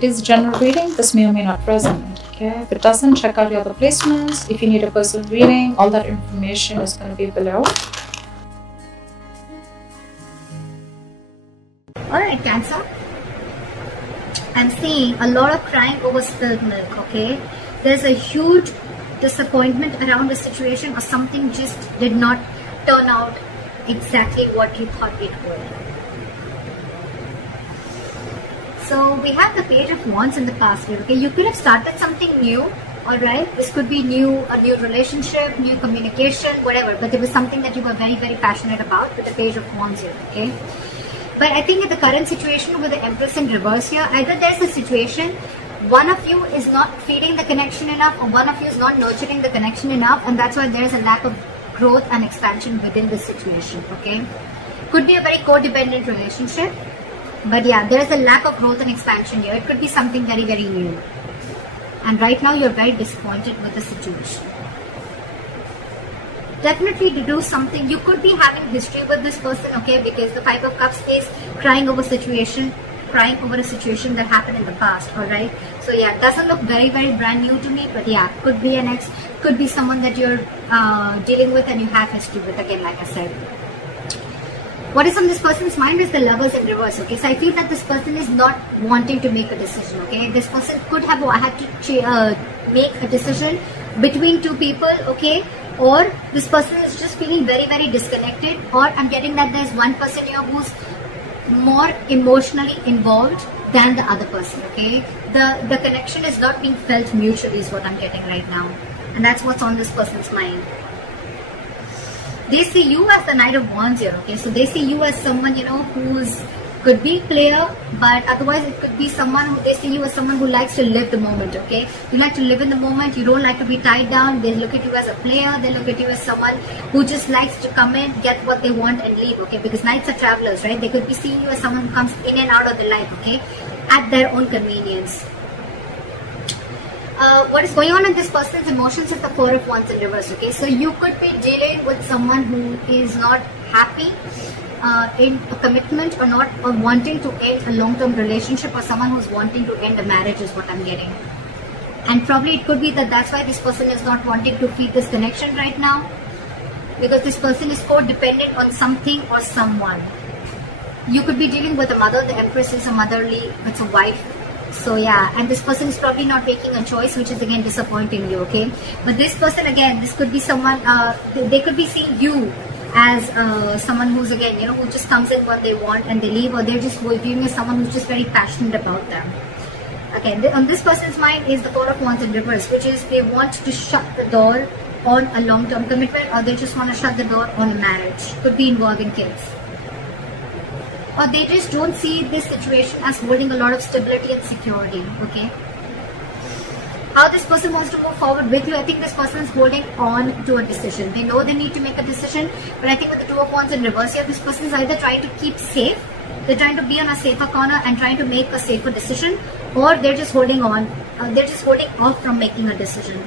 it is general reading, this may or may not resonate. Okay, if it doesn't, check out your other placements. If you need a personal reading, all that information is going to be below. Alright, Cancer. I'm seeing a lot of crying over spilled milk, okay? There's a huge disappointment around the situation, or something just did not turn out exactly what you thought it would. So we have the Page of Wands in the past year, okay? You could have started something new, alright? This could be a new relationship, new communication, whatever, but there was something that you were very, very passionate about with the Page of Wands here, okay? But I think in the current situation with the Empress in reverse here, either there's a situation, one of you is not feeding the connection enough, or one of you is not nurturing the connection enough, and that's why there's a lack of growth and expansion within this situation, okay? Could be a very codependent relationship, but yeah, there's a lack of growth and expansion here. It could be something very, very new. And right now you're very disappointed with the situation. Definitely to do something, you could be having history with this person, okay, because the Five of Cups is crying over a situation that happened in the past, alright? So yeah, it doesn't look very, very brand new to me, but yeah, could be an ex, could be someone that you're dealing with and you have history with, again, like I said. What is on this person's mind is the Lovers in reverse, okay? So I feel that this person is not wanting to make a decision, okay? This person could have had to make a decision between two people, okay? Or this person is just feeling very, very disconnected, or I'm getting that there's one person here who's more emotionally involved than the other person, okay? The connection is not being felt mutually is what I'm getting right now. And that's what's on this person's mind. They see you as the Knight of Wands here, okay? So they see you as someone, you know, who's could be player, but otherwise it could be someone who they see you as someone who likes to live the moment, okay? You like to live in the moment, you don't like to be tied down. They look at you as a player, they look at you as someone who just likes to come in, get what they want and leave, okay? Because knights are travelers, right? They could be seeing you as someone who comes in and out of the life, okay? At their own convenience. What is going on in this person's emotions is the Four of Wands in reverse, okay? So you could be dealing with someone who is not happy in a commitment, or wanting to end a long-term relationship, or someone who's wanting to end a marriage is what I'm getting. And probably it could be that that's why this person is not wanting to feed this connection right now, because this person is codependent on something or someone. You could be dealing with a mother. The Empress is a motherly, it's a wife. So yeah, and this person is probably not making a choice, which is again disappointing you, okay? But this person, again, this could be someone, they could be seeing you as someone who's, again, you know, who just comes in when they want and they leave, or they're just viewing as someone who's just very passionate about them. Again, on this person's mind is the Four of Wands in reverse, which is they want to shut the door on a long-term commitment, or they just want to shut the door on a marriage. Could be involving kids. Or they just don't see this situation as holding a lot of stability and security, okay? How this person wants to move forward with you, I think this person is holding on to a decision. They know they need to make a decision, but I think with the Two of Wands in reverse here, this person is either trying to keep safe, they're trying to be on a safer corner and trying to make a safer decision, or they're just holding on, they're just holding off from making a decision.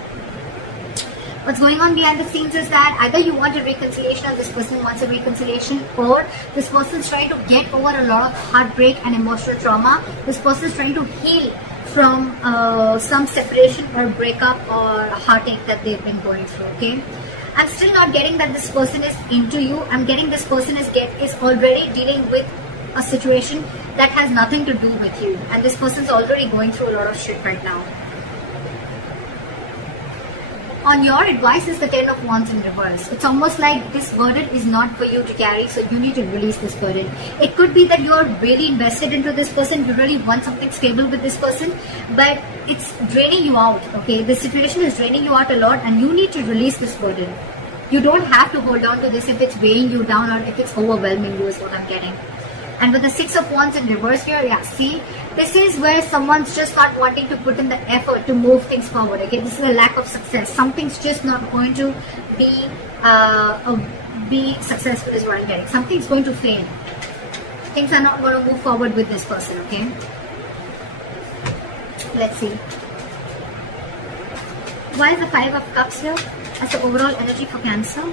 What's going on behind the scenes is that either you want a reconciliation, or this person wants a reconciliation, or this person is trying to get over a lot of heartbreak and emotional trauma. This person is trying to heal from some separation or breakup or heartache that they've been going through, okay? I'm still not getting that this person is into you. I'm getting this person is already dealing with a situation that has nothing to do with you, and this person's already going through a lot of shit right now. On your advice is the Ten of Wands in reverse. It's almost like this burden is not for you to carry, so you need to release this burden. It could be that you're really invested into this person, you really want something stable with this person, but it's draining you out, okay? This situation is draining you out a lot, and you need to release this burden. You don't have to hold on to this if it's weighing you down or if it's overwhelming you, is what I'm getting. And with the Six of Wands in reverse here, yeah, see, this is where someone's just not wanting to put in the effort to move things forward, okay? This is a lack of success. Something's just not going to be successful is what I'm getting. Something's going to fail. Things are not going to move forward with this person, okay? Let's see. Why is the Five of Cups here as the overall energy for Cancer?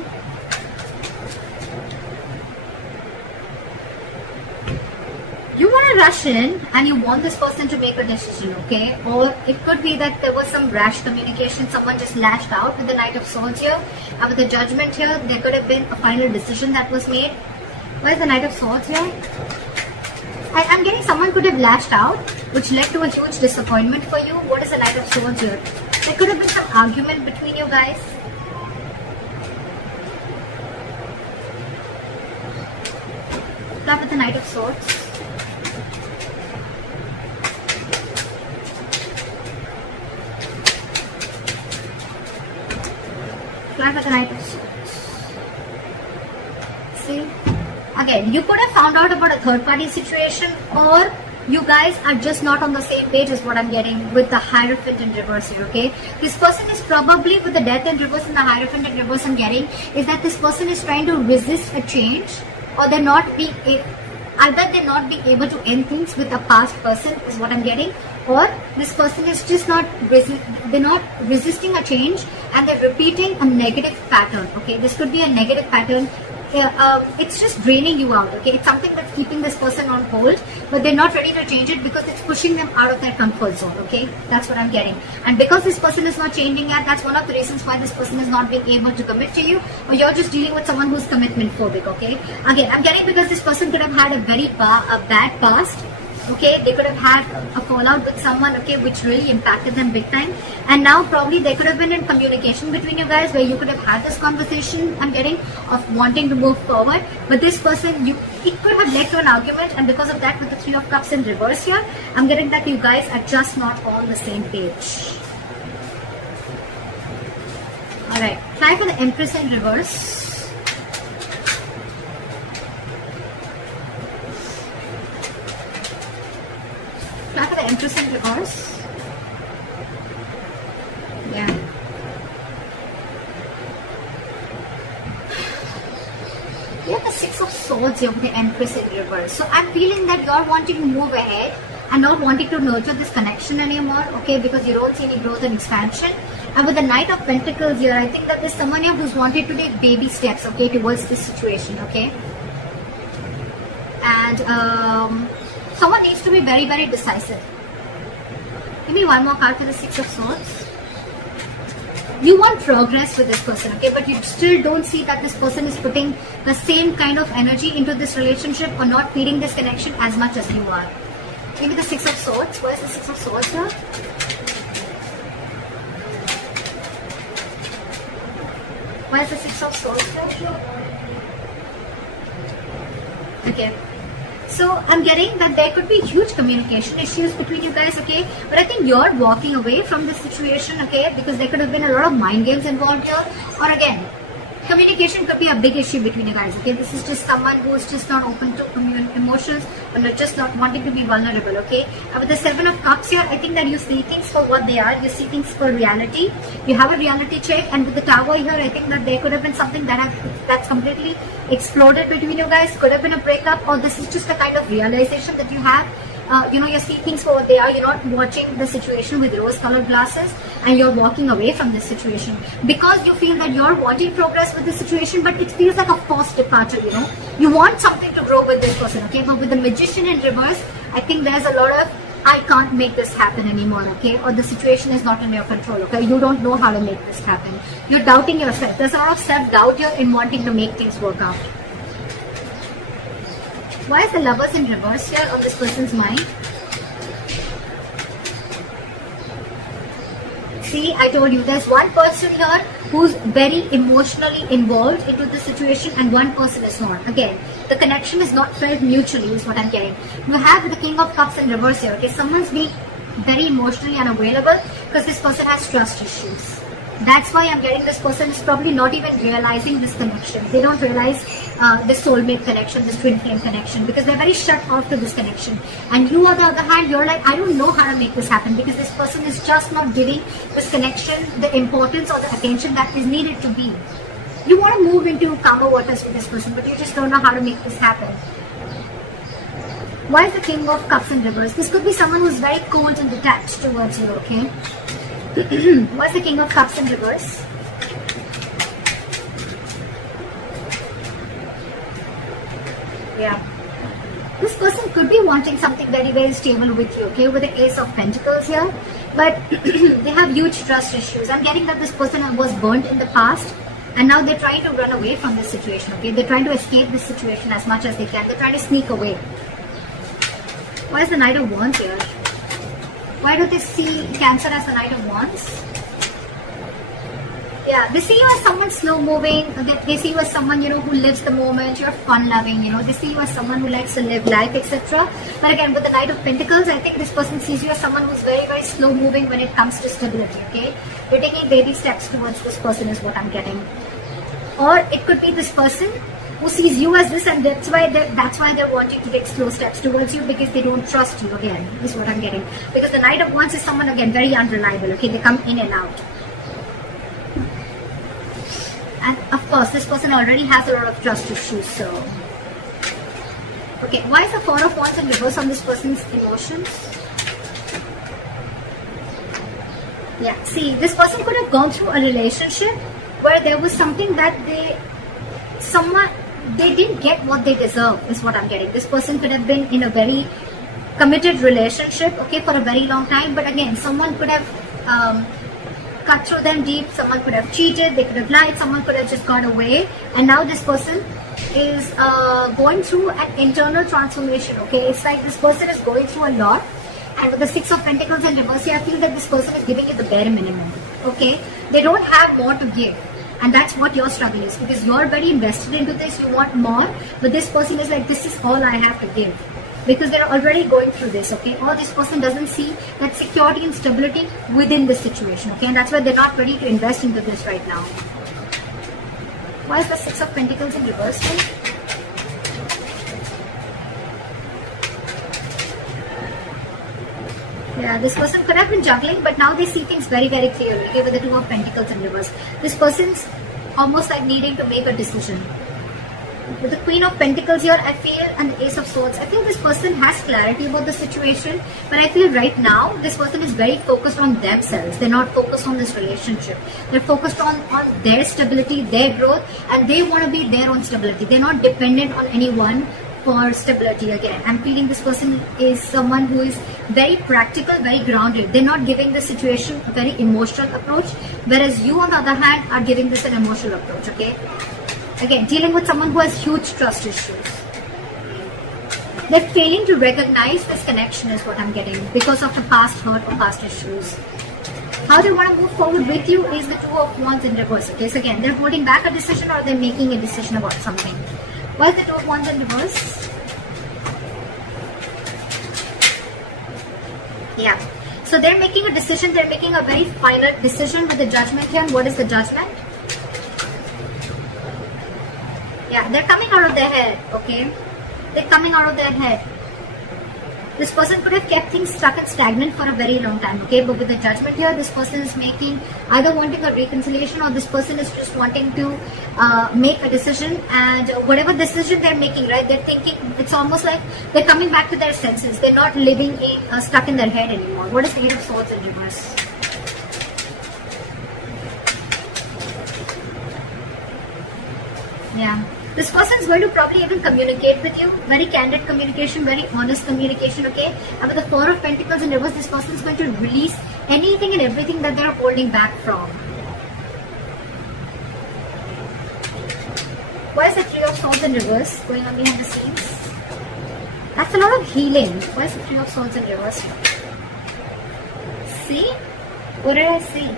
You want want to rush in and you want this person to make a decision, okay? Or it could be that there was some rash communication, someone just lashed out with the Knight of Swords here, and with the Judgment here, there could have been a final decision that was made. Where's the Knight of Swords here? I'm getting someone could have lashed out, which led to a huge disappointment for you. What is the Knight of Swords here? There could have been some argument between you guys. Start with the Knight of Swords. Start with the Knight of Swords. See? Again, you could have found out about a third party situation, or you guys are just not on the same page is what I'm getting with the Hierophant in reverse here, okay? This person is probably with the Death in reverse and the Hierophant in reverse I'm getting is that this person is trying to resist a change, or they're not being either they're not being able to end things with a past person is what I'm getting, or this person is just not they're not resisting a change and they're repeating a negative pattern, okay? This could be a negative pattern. It's just draining you out, okay? It's something that's keeping this person on hold, but they're not ready to change it because it's pushing them out of their comfort zone, okay? That's what I'm getting. And because this person is not changing yet, that's one of the reasons why this person is not being able to commit to you, or you're just dealing with someone who's commitment phobic, okay? Again, I'm getting because this person could have had a very bad past, okay? They could have had a fallout with someone, okay, which really impacted them big time. And now probably there could have been a communication between you guys where you could have had this conversation, I'm getting, of wanting to move forward. But this person, it could have led to an argument, and because of that, with the Three of Cups in reverse here, I'm getting that you guys are just not on the same page. Alright, try for the Empress in reverse. Try for the Empress in reverse. Yeah. You have the Six of Swords here with the Empress in reverse. So I'm feeling that you're wanting to move ahead and not wanting to nurture this connection anymore, okay, because you don't see any growth and expansion. And with the Knight of Pentacles here, I think that there's someone here who's wanted to take baby steps, okay, towards this situation, okay. And someone needs to be very, very decisive. Give me one more card for the Six of Swords. You want progress with this person, okay, but you still don't see that this person is putting the same kind of energy into this relationship or not feeding this connection as much as you are. Give me the Six of Swords. Where's the Six of Swords here? Where's the Six of Swords here? Okay. So I'm getting that there could be huge communication issues between you guys, okay? But I think you're walking away from this situation, okay? Because there could have been a lot of mind games involved here. Or again, communication could be a big issue between you guys, okay? This is just someone who's just not open to emotions, or just not wanting to be vulnerable, okay? And with the Seven of Cups here, I think that you see things for what they are. You see things for reality. You have a reality check. And with the Tower here, I think that there could have been something that's completely exploded between you guys. Could have been a breakup, or this is just a kind of realization that you have. You see things for what they are. You're not watching the situation with rose-colored glasses, and you're walking away from this situation because you feel that you're wanting progress with the situation, but it feels like a forced departure, you know. You want something to grow with this person, okay? But with the Magician in reverse, I think there's a lot of, I can't make this happen anymore, okay? Or the situation is not in your control, okay? You don't know how to make this happen. You're doubting yourself. There's a lot of self-doubt here in wanting to make things work out. Why is the Lovers in reverse here on this person's mind? See, I told you, there's one person here who's very emotionally involved into the situation, and one person is not. Again, the connection is not felt mutually is what I'm getting. You have the King of Cups in reverse here, okay? Someone's being very emotionally unavailable because this person has trust issues. That's why I'm getting this person is probably not even realizing this connection. They don't realize this soulmate connection, this twin flame connection, because they're very shut off to this connection. And you, on the other hand, you're like, I don't know how to make this happen because this person is just not giving this connection the importance or the attention that is needed to be. You want to move into calmer waters with this person, but you just don't know how to make this happen. Why is the King of Cups in reverse? This could be someone who's very cold and detached towards you, okay? What's the King of Cups in reverse? Yeah. this person could be wanting something very, very stable with you, okay, with the Ace of Pentacles here, but they have huge trust issues. I'm getting that this person was burnt in the past, and now they're trying to run away from this situation, okay? They're trying to escape this situation as much as they can. They're trying to sneak away. Why is the Knight of Wands here? Why do they see Cancer as the Knight of Wands? Yeah, they see you as someone slow moving. They see you as someone, who lives the moment. You're fun loving, They see you as someone who likes to live life, etc. But again, with the Knight of Pentacles, I think this person sees you as someone who's very, very slow moving when it comes to stability, okay? You're taking baby steps towards this person is what I'm getting. Or it could be this person who sees you as this, and that's why they're wanting to take slow steps towards you, because they don't trust you, again, is what I'm getting. Because the Knight of Wands is someone, again, very unreliable, okay? They come in and out. And of course, this person already has a lot of trust issues, so... Okay, why is the Four of Wands in reverse on this person's emotions? Yeah, see, this person could have gone through a relationship where there was something that they didn't get what they deserve, is what I'm getting. This person could have been in a very committed relationship, okay, for a very long time, but again, someone could have cut through them deep, someone could have cheated, they could have lied, someone could have just gone away, and now this person is going through an internal transformation, okay? It's like this person is going through a lot, and with the Six of Pentacles in reverse, I feel that this person is giving you the bare minimum, okay? They don't have more to give, and that's what your struggle is, because you're very invested into this, you want more, but this person is like, this is all I have to give, because they're already going through this, okay? Or this person doesn't see that security and stability within this situation, okay? And that's why they're not ready to invest into this right now. Why is the Six of Pentacles in reverse then? Yeah, this person could have been juggling, but now they see things very, very clearly, okay, with the Two of Pentacles in reverse. This person's almost like needing to make a decision. With the Queen of Pentacles here, I feel, and the Ace of Swords, I feel this person has clarity about the situation, but I feel right now, this person is very focused on themselves. They're not focused on this relationship. They're focused on their stability, their growth, and they want to be their own stability. They're not dependent on anyone for stability again. I'm feeling this person is someone who is very practical, very grounded. They're not giving the situation a very emotional approach, whereas you, on the other hand, are giving this an emotional approach, okay? Again, dealing with someone who has huge trust issues. They're failing to recognize this connection is what I'm getting because of the past hurt or past issues. How they want to move forward with you is the Two of Wands in reverse, okay? So again, they're holding back a decision or they're making a decision about something. Why is the Two of Wands in reverse? Yeah. So they're making a decision, they're making a very final decision with the Judgment here. And what is the Judgment? Yeah, they're coming out of their head, okay? They're coming out of their head. This person could have kept things stuck and stagnant for a very long time, okay? But with the Judgment here, this person is making, either wanting a reconciliation or this person is just wanting to make a decision, and whatever decision they're making, right? They're thinking, it's almost like they're coming back to their senses. They're not living stuck in their head anymore. What is the Eight of Swords in reverse? Yeah. This person is going to probably even communicate with you. Very candid communication, very honest communication, okay? And with the Four of Pentacles in reverse, this person is going to release anything and everything that they're holding back from. Why is the Three of Swords in reverse going on behind the scenes? That's a lot of healing. Why is the Three of Swords in reverse? See? What did I see?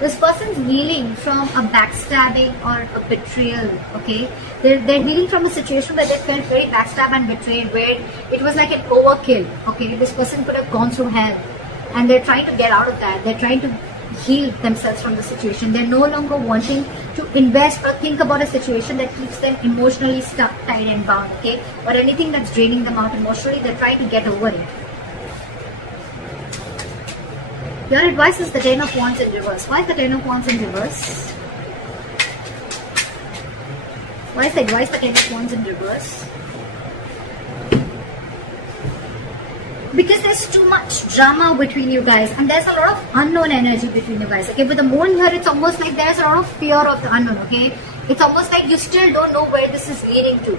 This person's healing from a backstabbing or a betrayal, okay? They're healing from a situation where they felt very backstabbed and betrayed, where it was like an overkill, okay? This person could have gone through hell, and they're trying to get out of that. They're trying to heal themselves from the situation. They're no longer wanting to invest or think about a situation that keeps them emotionally stuck, tied and bound, okay? Or anything that's draining them out emotionally. They're trying to get over it. Your advice is the Ten of Wands in reverse. Why is the Ten of Wands in reverse? Why is the advice the Ten of Wands in reverse? Because there's too much drama between you guys, and there's a lot of unknown energy between you guys, okay? With the Moon here, it's almost like there's a lot of fear of the unknown, okay? It's almost like you still don't know where this is leading to.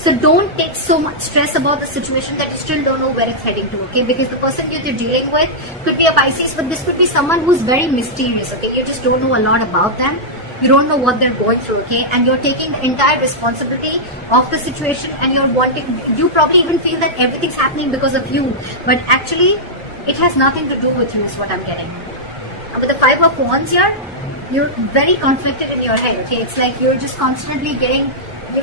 So don't take so much stress about the situation that you still don't know where it's heading to, okay? Because the person that you're dealing with could be a Pisces, but this could be someone who's very mysterious, okay? You just don't know a lot about them. You don't know what they're going through, okay? And you're taking the entire responsibility of the situation, and you probably even feel that everything's happening because of you, but actually it has nothing to do with you is what I'm getting. With the Five of Wands here, you're very conflicted in your head, okay? It's like you're just constantly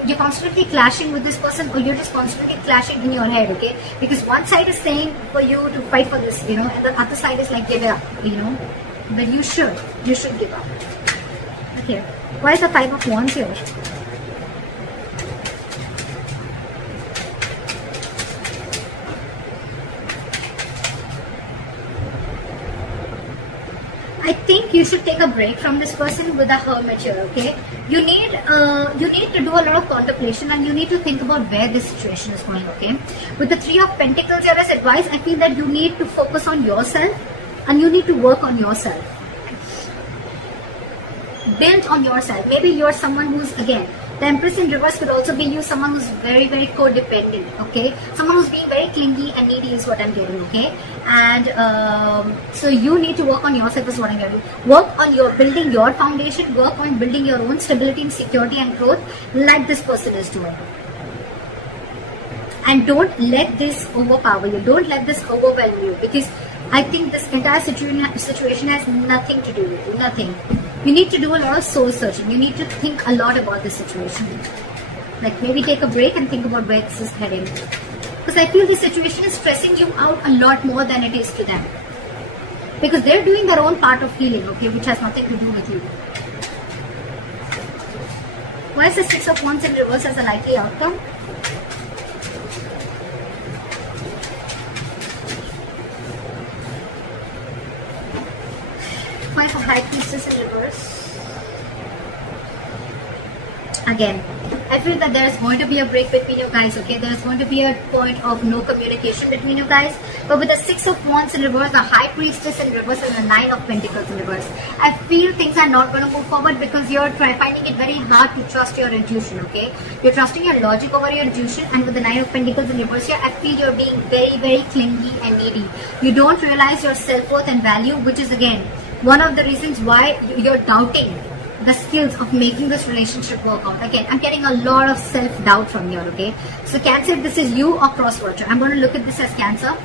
you're constantly clashing with this person, or you're just constantly clashing in your head, okay? Because one side is saying for you to fight for this, and the other side is like give it up, but you should give up. Okay, why is the Five of Wands here? I think you should take a break from this person with the Hermit here, okay? You need to do a lot of contemplation, and you need to think about where this situation is going, okay? With the Three of Pentacles here as advice, I feel that you need to focus on yourself, and you need to work on yourself. Build on yourself. Maybe you're someone who's, again, the Empress in reverse could also be you, someone who's very, very codependent, okay? Someone who's being very clingy and needy is what I'm getting, okay? And so you need to work on yourself is what I'm getting. Work on building your foundation, work on building your own stability and security and growth like this person is doing. And don't let this overpower you. Don't let this overwhelm you, because I think this entire situation has nothing to do with you, nothing. You need to do a lot of soul searching. You need to think a lot about this situation. Like maybe take a break and think about where this is heading. Because I feel this situation is stressing you out a lot more than it is to them. Because they're doing their own part of healing, okay, which has nothing to do with you. Why is the Six of Wands in reverse as a likely outcome? Five of High Priestess in reverse. Again, I feel that there is going to be a break between you guys, okay? There is going to be a point of no communication between you guys. But with the Six of Wands in reverse, the High Priestess in reverse, and the Nine of Pentacles in reverse, I feel things are not going to move forward because you're finding it very hard to trust your intuition, okay? You're trusting your logic over your intuition, and with the Nine of Pentacles in reverse here, I feel you're being very, very clingy and needy. You don't realize your self-worth and value, which is again one of the reasons why you're doubting the skills of making this relationship work out. Again, I'm getting a lot of self-doubt from here, okay? So Cancer, if this is you or cross-watcher, I'm going to look at this as Cancer.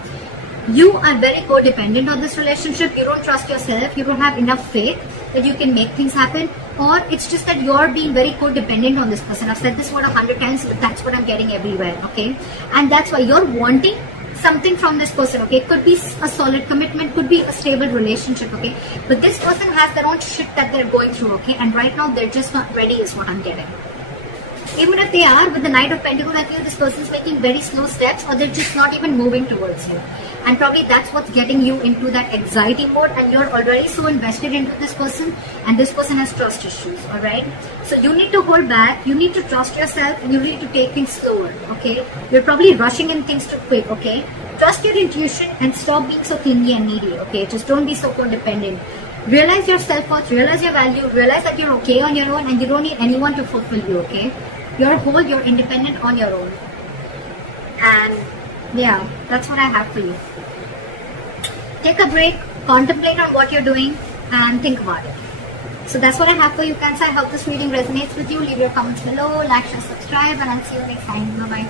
You are very codependent on this relationship. You don't trust yourself. You don't have enough faith that you can make things happen. Or it's just that you're being very codependent on this person. I've said this word 100 times, but that's what I'm getting everywhere, okay? And that's why you're wanting something from this person, okay? Could be a solid commitment, could be a stable relationship, okay? But this person has their own shit that they're going through, okay? And right now they're just not ready is what I'm getting. Even if they are, with the Knight of Pentacles, I feel this person's making very slow steps, or they're just not even moving towards you. And probably that's what's getting you into that anxiety mode, and you're already so invested into this person, and this person has trust issues, alright? So you need to hold back, you need to trust yourself, and you need to take things slower, okay? You're probably rushing in things too quick, okay? Trust your intuition and stop being so clingy and needy, okay? Just don't be so codependent. Realize your self-worth, realize your value, realize that you're okay on your own, and you don't need anyone to fulfill you, okay? You're whole, you're independent on your own. And yeah, that's what I have for you. Take a break, contemplate on what you're doing, and think about it. So that's what I have for you, Cancer. I hope this reading resonates with you. Leave your comments below, like, share, subscribe, and I'll see you next time. Bye-bye.